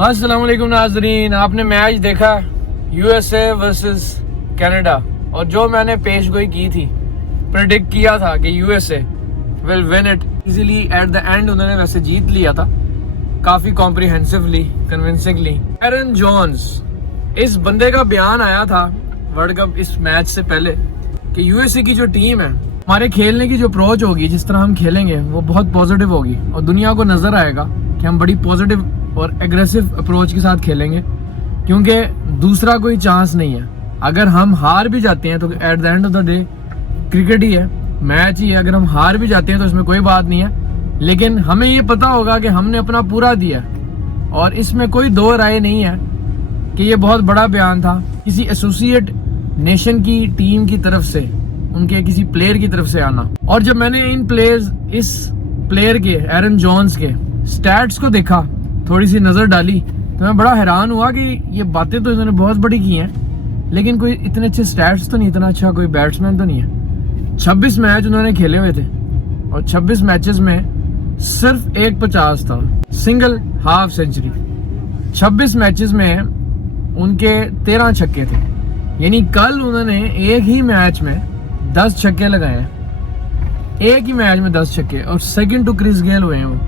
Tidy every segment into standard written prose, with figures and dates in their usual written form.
अस्सलाम वालेकुम नाजरीन, आपने मैच देखा यूएसए वर्सेस कनाडा और जो मैंने पेशगोई की थी, प्रेडिक्ट किया था कि USA will win it easily, eight the and उन्होंने वैसे जीत लिया था काफ़ी कॉम्प्रिहेंसिवली, कन्विंसिंगली। एरन जोन्स, इस बंदे का बयान आया था वर्ल्ड कप इस मैच से पहले कि यूएसए की जो टीम है, हमारे खेलने की जो अप्रोच होगी, जिस तरह हम खेलेंगे वो बहुत पॉजिटिव होगी और दुनिया को नज़र आएगा कि हम बड़ी पॉजिटिव और एग्रेसिव अप्रोच के साथ खेलेंगे, क्योंकि दूसरा कोई चांस नहीं है। अगर हम हार भी जाते हैं तो at the end of the day cricket ही है, मैच ही है। अगर हम हार भी जाते हैं तो इसमें कोई बात नहीं है, लेकिन हमें ये पता होगा कि हमने अपना पूरा दिया और इसमें कोई दो राय नहीं है कि ये बहुत बड़ा बयान था किसी एसोसिएट नेशन की टीम की तरफ से, उनके किसी प्लेयर की तरफ से आना। और जब मैंने इस प्लेयर के, एरन जोन्स के स्टैट्स को देखा, थोड़ी सी नज़र डाली, तो मैं बड़ा हैरान हुआ कि ये बातें तो इन्होंने बहुत बड़ी की हैं, लेकिन कोई इतने अच्छे स्टैट्स तो नहीं, इतना अच्छा कोई बैट्समैन तो नहीं है। 26 मैच उन्होंने खेले हुए थे और 26 मैचेस में सिर्फ एक 50 था, सिंगल हाफ सेंचुरी। 26 मैचेस में उनके 13 छक्के थे, यानी कल उन्होंने एक ही मैच में 10 छक्के लगाए हैं, एक ही मैच में 10 छक्के, और सेकंड टू क्रिस गेल हुए हैं वो।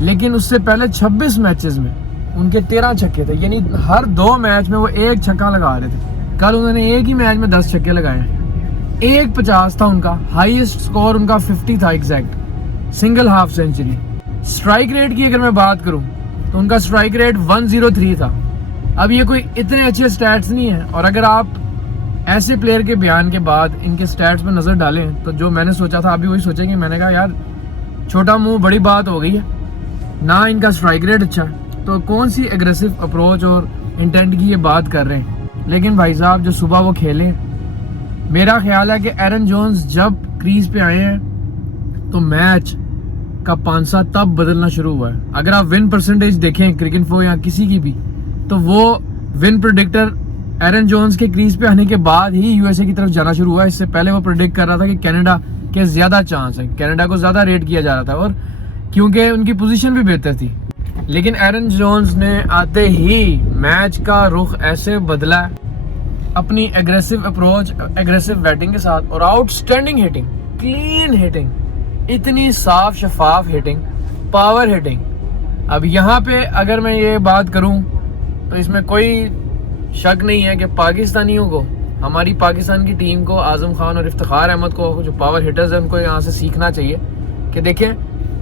लेकिन उससे पहले 26 मैचेस में उनके 13 छक्के थे, यानी हर 2 मैच में वो एक छक्का लगा रहे थे। कल उन्होंने एक ही मैच में 10 छक्के लगाए हैं। एक 50 था उनका, हाईएस्ट स्कोर उनका 50 था exact, single half century. Strike rate की अगर मैं बात करूं तो उनका स्ट्राइक रेट 103 था। अब ये कोई इतने अच्छे स्टैट्स नहीं है, और अगर आप ऐसे प्लेयर के बयान के बाद इनके स्टैट्स पर नजर डालें तो जो मैंने सोचा था अभी वही सोचेंगे। मैंने कहा यार छोटा मुंह बड़ी बात हो गई है ना, इनका स्ट्राइक रेट अच्छा है तो कौन सी एग्रेसिव अप्रोच और इंटेंट की ये बात कर रहे हैं। लेकिन भाई साहब जो सुबह वो खेले, मेरा ख्याल है कि एरन जोन्स जब क्रीज पे आए हैं तो मैच का पांसा तब बदलना शुरू हुआ है। अगर आप विन परसेंटेज देखें क्रिकेट या किसी की भी, तो वो विन प्रेडिक्टर एरन जोन्स के क्रीज पे आने के बाद ही यूएसए की तरफ जाना शुरू हुआ। इससे पहले वो प्रेडिक्ट कर रहा था कि कनाडा के ज्यादा चांस है, कनाडा को ज्यादा रेट किया जा रहा था, और क्योंकि उनकी पोजीशन भी बेहतर थी। लेकिन एरन जोन्स ने आते ही मैच का रुख ऐसे बदला अपनी एग्रेसिव अप्रोच, एग्रेसिव बैटिंग के साथ, और आउटस्टैंडिंग हिटिंग, क्लीन हिटिंग, इतनी साफ शफाफ हिटिंग, पावर हिटिंग। अब यहाँ पे अगर मैं ये बात करूं तो इसमें कोई शक नहीं है कि पाकिस्तानियों को, हमारी पाकिस्तान की टीम को, आजम खान और इफ्तिखार अहमद को, जो पावर हिटर्स हैं, उनको यहाँ से सीखना चाहिए कि देखें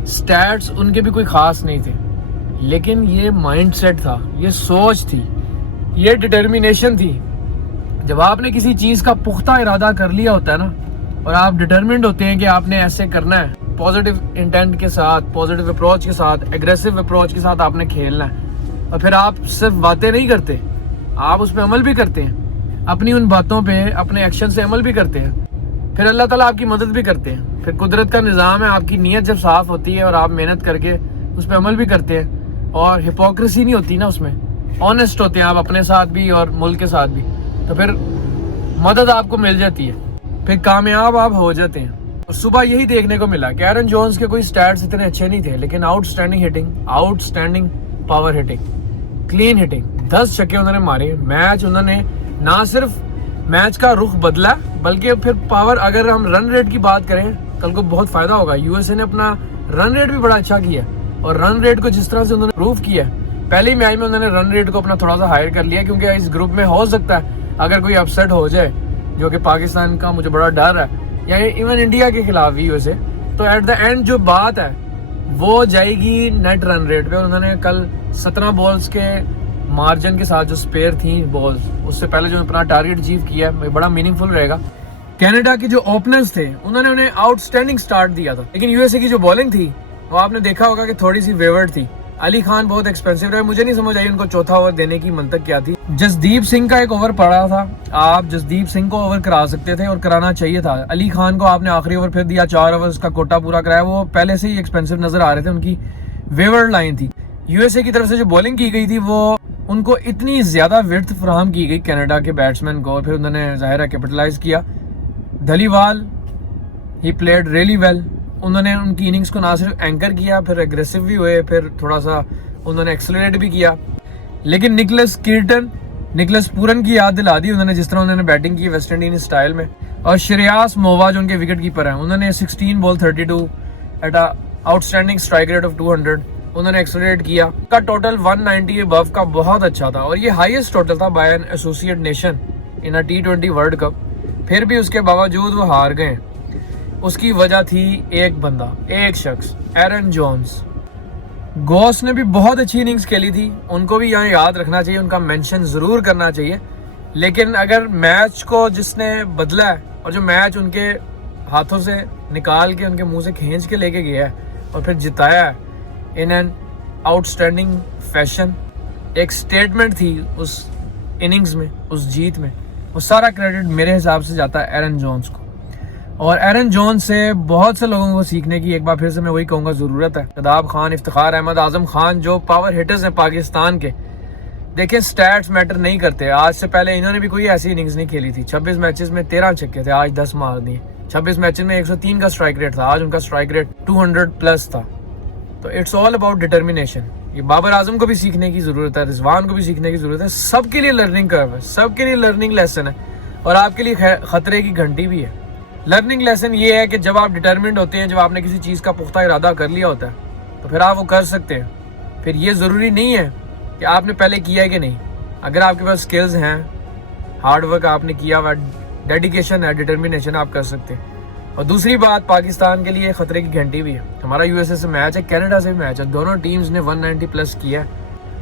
स्टैट्स उनके भी कोई खास नहीं थे, लेकिन ये माइंडसेट था, ये सोच थी, ये डिटर्मिनेशन थी। जब आपने किसी चीज़ का पुख्ता इरादा कर लिया होता है ना, और आप डिटर्मिन्ड होते हैं कि आपने ऐसे करना है, पॉजिटिव इंटेंट के साथ, पॉजिटिव अप्रोच के साथ, एग्रेसिव अप्रोच के साथ आपने खेलना है, और फिर आप सिर्फ बातें नहीं करते, आप उस पर अमल भी करते हैं, अपनी उन बातों पे, अपने एक्शन से अमल भी करते हैं, फिर अल्लाह ताला आपकी मदद भी करते हैं। फिर कुदरत का निज़ाम है, आपकी नीयत जब साफ़ होती है और आप मेहनत करके उस पर अमल भी करते हैं और हिपोक्रेसी नहीं होती ना, उसमें ऑनेस्ट होते हैं आप अपने साथ भी और मुल्क के साथ भी, तो फिर मदद आपको मिल जाती है, फिर कामयाब आप हो जाते हैं। और सुबह यही देखने को मिला कि एरन जोन्स के कोई स्टैट्स इतने अच्छे नहीं थे, लेकिन outstanding hitting, outstanding power hitting, clean hitting, 10 छक्के उन्होंने मारे। मैच उन्होंने ना सिर्फ मैच का रुख बदला, बल्कि फिर पावर, अगर हम रन रेट की बात करें, कल को बहुत फायदा होगा। यूएसए ने अपना रन रेट भी बड़ा अच्छा किया, और रन रेट को जिस तरह से उन्होंने प्रूव किया, पहले ही मैच में उन्होंने रन रेट को अपना थोड़ा सा हायर कर लिया, क्योंकि इस ग्रुप में हो सकता है अगर कोई अपसेट हो जाए, जो कि पाकिस्तान का मुझे बड़ा डर है, या इवन इंडिया के खिलाफ भी यूएसए, तो एट द एंड जो बात है वो जाएगी नेट रन रेट पे। उन्होंने कल 17 बॉल्स के मार्जिन के साथ, जो स्पेयर थी बॉल्स, उससे पहले जो अपना टारगेट अचीव किया, बड़ा मीनिंगफुल रहेगा। कनाडा के जो ओपनर्स थे उन्होंने उन्हें आउटस्टैंडिंग स्टार्ट दिया था, लेकिन यूएसए की जो बॉलिंग थी वो आपने देखा होगा कि थोड़ी सी वेवर्ड थी। अली खान बहुत एक्सपेंसिव रहे, मुझे नहीं समझ आई उनको चौथा ओवर देने की मंतक क्या थी। जसदीप सिंह का एक ओवर पड़ा था, आप जसदीप सिंह को ओवर करा सकते थे और कराना चाहिए था। अली खान को आपने आखिरी ओवर फिर दिया, 4 ओवर उसका कोटा पूरा कराया, वो पहले से ही एक्सपेंसिव नजर आ रहे थे, उनकी वेवर्ड लाइन थी। यूएसए की तरफ से जो बॉलिंग की गई थी वो उनको इतनी ज्यादा विड्थ फराहम की गई कनाडा के बैट्समैन को, और फिर उन्होंने जाहिर कैपिटलाइज किया। धलीवाल, ही प्लेड रियली वेल, उन्होंने उनकी इनिंग्स को ना सिर्फ एंकर किया, फिर एग्रेसिव भी हुए, फिर थोड़ा सा उन्होंने एक्सेलरेट भी किया। लेकिन निकलस पूरन की याद दिला दी उन्होंने, जिस तरह उन्होंने बैटिंग की वेस्ट इंडीज स्टाइल में। और श्रेयास मोवा जो उनके विकेट कीपर हैं, उन्होंने 16 ball 32 at outstanding strike rate of 200 उन्होंने एक्सेलरेट किया। का टोटल 190 अबव का बहुत अच्छा था और ये हाईएस्ट टोटल था by an associate nation in a T20 world cup. फिर भी उसके बावजूद वो हार गए। उसकी वजह थी एक बंदा, एक शख्स, एरन जोन्स। गॉस ने भी बहुत अच्छी इनिंग्स खेली थी, उनको भी यहाँ याद रखना चाहिए, उनका मेंशन ज़रूर करना चाहिए। लेकिन अगर मैच को जिसने बदला है और जो मैच उनके हाथों से निकाल के उनके मुंह से खींच के लेके गया है और फिर जिताया है इन एन आउटस्टैंडिंग फैशन, एक स्टेटमेंट थी उस इनिंग्स में, उस जीत में, वो सारा क्रेडिट मेरे हिसाब से जाता है एरन जोन्स को। और एरन जोन्स से बहुत से लोगों को सीखने की, एक बार फिर से मैं वही कहूँगा, ज़रूरत है। शादाब खान, इफ्तिखार अहमद, आजम खान जो पावर हिटर्स हैं पाकिस्तान के, देखें स्टैट्स मैटर नहीं करते। आज से पहले इन्होंने भी कोई ऐसी इनिंग्स नहीं खेली थी। 26 मैचेस में 13 छक्के थे, आज 10 मार दिए। 26 मैचेस में 103 का स्ट्राइक रेट था, आज उनका स्ट्राइक रेट 200 प्लस था। तो इट्स ऑल अबाउट डिटर्मिनेशन। ये बाबर आजम को भी सीखने की ज़रूरत है, रिजवान को भी सीखने की ज़रूरत है। सबके लिए लर्निंग कर्व है, सबके लिए लर्निंग लेसन है और आपके लिए खतरे की घंटी भी है। लर्निंग लेसन ये है कि जब आप डिटर्मिन्ड होते हैं, जब आपने किसी चीज़ का पुख्ता इरादा कर लिया होता है, तो फिर आप वो कर सकते हैं। फिर ये ज़रूरी नहीं है कि आपने पहले किया है कि नहीं। अगर आपके पास स्किल्स हैं, हार्डवर्क आपने किया हुआ, डेडिकेशन है, डिटर्मिनेशन, आप कर सकते हैं। और दूसरी बात, पाकिस्तान के लिए खतरे की घंटी भी है। हमारा यूएसए से मैच है, कनाडा से भी मैच है, दोनों टीम्स ने 190 प्लस किया है,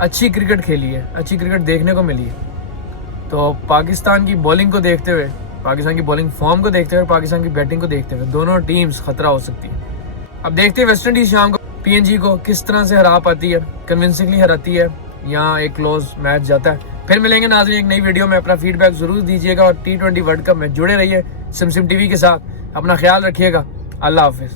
अच्छी क्रिकेट खेली है, अच्छी क्रिकेट देखने को मिली है। तो पाकिस्तान की बॉलिंग को देखते हुए, पाकिस्तान की बॉलिंग फॉर्म को देखते हुए, पाकिस्तान की बैटिंग को देखते हुए, दोनों टीम्स खतरा हो सकती है। अब देखते हैं वेस्ट इंडीज शाम को PNG को किस तरह से हरा पाती है, कन्विंसिंगली हराती है, यहाँ एक क्लोज मैच जाता है। फिर मिलेंगे नाज़रीन एक नई वीडियो में। अपना फीडबैक जरूर दीजिएगा और T20 वर्ल्ड कप में जुड़े रहिए सिम टीवी के साथ। अपना ख्याल रखिएगा। अल्लाह हाफिज़।